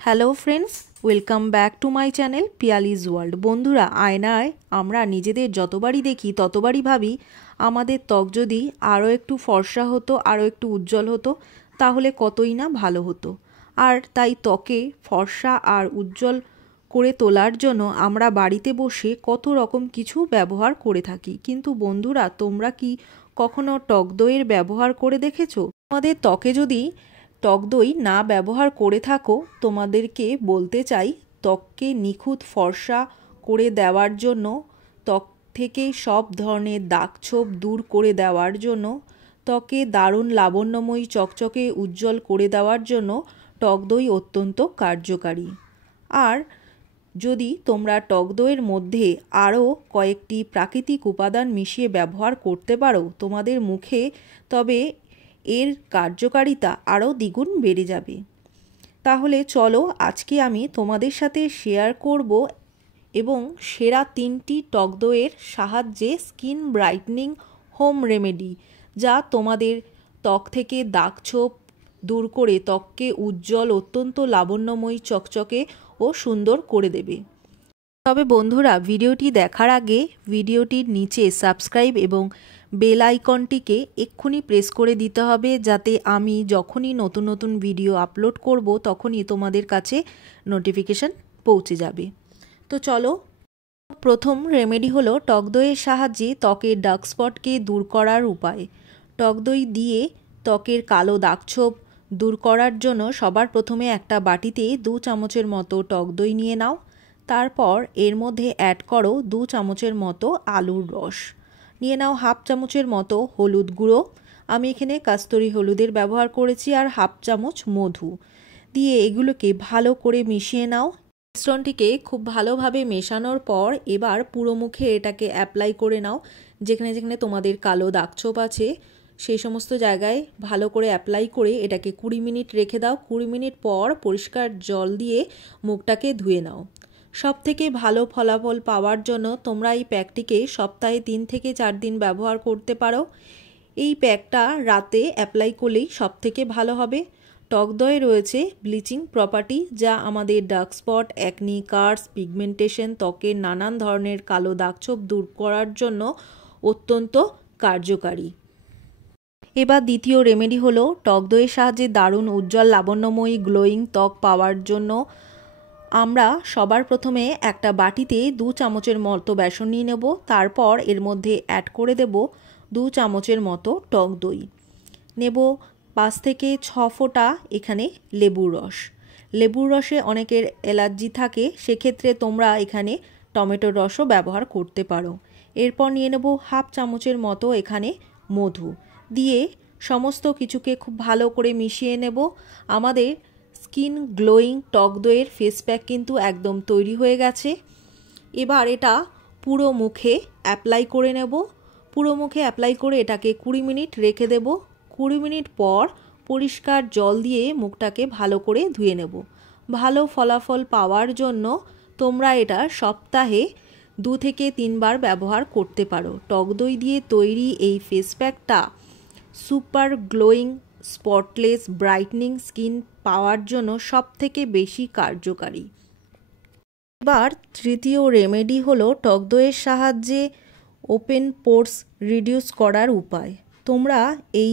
Hello friends, welcome back to my channel Piyali's world. বন্ধুরা, আয়নায় আমরা নিজেদের যতবারই দেখি ততবারই ভাবি আমাদের ত্বক যদি আরও একটু ফর্সা হতো, আরও একটু উজ্জ্বল হতো, তাহলে কতই না ভালো হতো। আর তাই ত্বকে ফর্সা আর উজ্জ্বল করে তোলার জন্য আমরা বাড়িতে বসে কত রকম কিছু ব্যবহার করে থাকি। কিন্তু বন্ধুরা, তোমরা কি কখনো টক দইয়ের ব্যবহার করে দেখেছো? তোমাদের ত্বকে যদি টক দই না ব্যবহার করে থাকো, তোমাদেরকে বলতে চাই, ত্বককে নিখুঁত ফর্সা করে দেওয়ার জন্য, ত্বক থেকে সব ধরনের দাগছোপ দূর করে দেওয়ার জন্য, ত্বকে দারুণ লাবণ্যময়ী চকচকে উজ্জ্বল করে দেওয়ার জন্য টক দই অত্যন্ত কার্যকারী। আর যদি তোমরা টক দইয়ের মধ্যে আরও কয়েকটি প্রাকৃতিক উপাদান মিশিয়ে ব্যবহার করতে পারো তোমাদের মুখে, তবে এর কার্যকারিতা আরও দ্বিগুণ বেড়ে যাবে। তাহলে চলো আজকে আমি তোমাদের সাথে শেয়ার করব এবং সেরা 3টি টক দইয়ের সাহায্যে স্কিন ব্রাইটনিং হোম রেমেডি, যা তোমাদের ত্বক থেকে দাগছোপ দূর করে ত্বককে উজ্জ্বল, অত্যন্ত লাবণ্যময়ী, চকচকে ও সুন্দর করে দেবে। তবে বন্ধুরা, ভিডিওটি দেখার আগে ভিডিওটির নিচে সাবস্ক্রাইব এবং বেল আইকনটিকে এক্ষুনি প্রেস করে দিতে হবে, যাতে আমি যখনই নতুন নতুন ভিডিও আপলোড করব তখনই তোমাদের কাছে নোটিফিকেশান পৌঁছে যাবে। তো চলো, প্রথম রেমেডি হলো টক দইয়ের সাহায্যে ত্বকের ডার্ক স্পটকে দূর করার উপায়। টক দই দিয়ে ত্বকের কালো দাগছোপ দূর করার জন্য সবার প্রথমে একটা বাটিতে 2 চামচের মতো টক দই নিয়ে নাও। তারপর এর মধ্যে অ্যাড করো 2 চামচের মতো আলুর রস। নিয়ে নাও হাফ চামচের মতো হলুদ গুঁড়ো, আমি এখানে কাস্তুরি হলুদের ব্যবহার করেছি, আর হাফ চামচ মধু দিয়ে এগুলোকে ভালো করে মিশিয়ে নাও। মিশ্রণটিকে খুব ভালোভাবে মেশানোর পর এবার পুরো মুখে এটাকে অ্যাপ্লাই করে নাও। যেখানে যেখানে তোমাদের কালো দাগছোপ আছে সেই সমস্ত জায়গায় ভালো করে অ্যাপ্লাই করে এটাকে 20 মিনিট রেখে দাও। 20 মিনিট পর পরিষ্কার জল দিয়ে মুখটাকে ধুয়ে নাও। সবথেকে ভালো ফলাফল পাওয়ার জন্য তোমরা এই প্যাকটিকে সপ্তাহে 3 থেকে 4 দিন ব্যবহার করতে পারো। এই প্যাকটা রাতে অ্যাপ্লাই করলেই সবথেকে ভালো হবে। টক দইয়ে রয়েছে ব্লিচিং প্রপার্টি, যা আমাদের ডার্ক স্পট, অ্যাকনি, কার্স, পিগমেন্টেশন, ত্বকের নানান ধরনের কালো দাগছোপ দূর করার জন্য অত্যন্ত কার্যকারী। এবার দ্বিতীয় রেমেডি হলো টক দইয়ের সাহায্যে দারুণ উজ্জ্বল, লাবণ্যময়ী, গ্লোয়িং ত্বক পাওয়ার জন্য আমরা সবার প্রথমে একটা বাটিতে 2 চামচের মতো বেসন নিয়ে নেব। তারপর এর মধ্যে অ্যাড করে দেব 2 চামচের মতো টক দই। নেব 5 থেকে 6 ফোঁটা এখানে লেবুর রস। লেবুর রসে অনেকের অ্যালার্জি থাকে, সেক্ষেত্রে তোমরা এখানে টমেটোর রসও ব্যবহার করতে পারো। এরপর নিয়ে নেব হাফ চামচের মতো এখানে মধু দিয়ে সমস্ত কিছুকে খুব ভালো করে মিশিয়ে নেব। আমাদের স্কিন গ্লোয়িং টক দইয়ের ফেস প্যাক কিন্তু একদম তৈরি হয়ে গেছে। এবার এটা পুরো মুখে অ্যাপ্লাই করে নেব। পুরো মুখে অ্যাপ্লাই করে এটাকে 20 মিনিট রেখে দেব। 20 মিনিট পর পরিষ্কার জল দিয়ে মুখটাকে ভালো করে ধুয়ে নেব। ভালো ফলাফল পাওয়ার জন্য তোমরা এটা সপ্তাহে 2 থেকে 3 বার ব্যবহার করতে পারো। টক দই দিয়ে তৈরি এই ফেস প্যাকটা super glowing, spotless, brightening skin পাওয়ার জন্য সবথেকে বেশি কার্যকারী। এবার তৃতীয় রেমেডি হলো টক দইয়ের সাহায্যে ওপেন পোর্স রিডিউস করার উপায়। তোমরা এই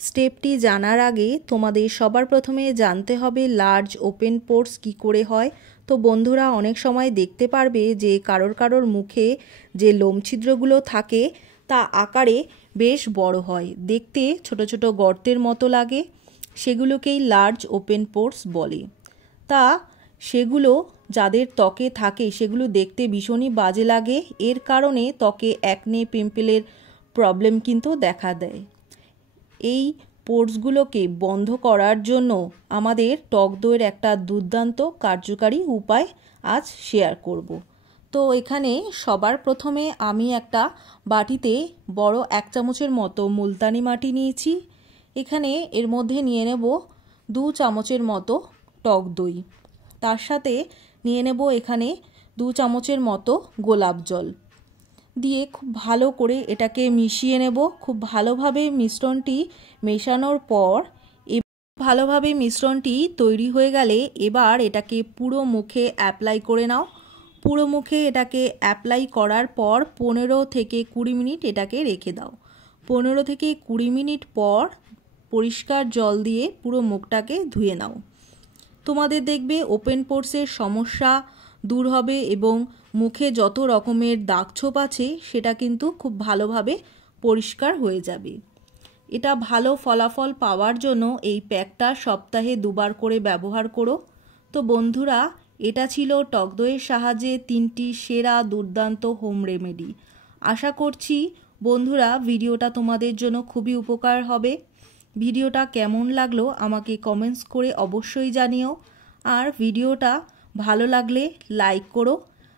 স্টেপটি জানার আগে তোমাদের সবার প্রথমে জানতে হবে লার্জ ওপেন পোর্স কী করে হয়। তো বন্ধুরা, অনেক সময় দেখতে পারবে যে কারোর মুখে যে লোমছিদ্রগুলো থাকে তা আকারে বেশ বড় হয়, দেখতে ছোট ছোট গর্তের মতো লাগে, সেগুলোকেই লার্জ ওপেন পোর্স বলে। তা সেগুলো যাদের ত্বকে থাকে সেগুলো দেখতে ভীষণই বাজে লাগে। এর কারণে ত্বকে অ্যাকনে, পিম্পলের প্রবলেম কিন্তু দেখা দেয়। এই পোর্সগুলোকে বন্ধ করার জন্য আমাদের টক দইয়ের একটা দুর্দান্ত কার্যকারী উপায় আজ শেয়ার করব। তো এখানে সবার প্রথমে আমি একটা বাটিতে বড় 1 চামচের মতো মুলতানি মাটি নিয়েছি। এখানে এর মধ্যে নিয়ে নেব 2 চামচের মতো টক দই। তার সাথে নিয়ে নেব এখানে 2 চামচের মতো গোলাপ জল দিয়ে খুব ভালো করে এটাকে মিশিয়ে নেব। খুব ভালোভাবে মিশ্রণটি মেশানোর পর ভালোভাবে মিশ্রণটি তৈরি হয়ে গেলে এবার এটাকে পুরো মুখে অ্যাপ্লাই করে নাও। পুরো মুখে এটাকে অ্যাপ্লাই করার পর 15 থেকে 20 মিনিট এটাকে রেখে দাও। 15 থেকে 20 মিনিট পর পরিষ্কার জল দিয়ে পুরো মুখটাকে ধুয়ে নাও। তোমাদের দেখবে ওপেন পোরসের সমস্যা দূর হবে এবং মুখে যত রকমের দাগছোপ আছে সেটা কিন্তু খুব ভালোভাবে পরিষ্কার হয়ে যাবে। এটা ভালো ফলাফল পাওয়ার জন্য এই প্যাকটা সপ্তাহে 2 বার করে ব্যবহার করো। তো বন্ধুরা, এটা ছিল টক দইয়ের সাহায্যে 3টি সেরা দুর্দান্ত হোম রেমেডি। আশা করছি বন্ধুরা ভিডিওটা তোমাদের জন্য খুবই উপকার হবে। ভিডিওটা কেমন লাগলো আমাকে কমেন্টস করে অবশ্যই জানিও। আর ভিডিওটা ভালো লাগলে লাইক করো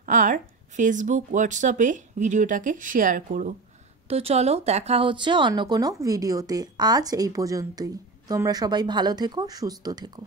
আর ফেসবুক হোয়াটসঅ্যাপে ভিডিওটাকে শেয়ার করো। তো চলো, দেখা হচ্ছে অন্য কোনো ভিডিওতে। আজ এই পর্যন্তই। তোমরা সবাই ভালো থেকো, সুস্থ থেকো।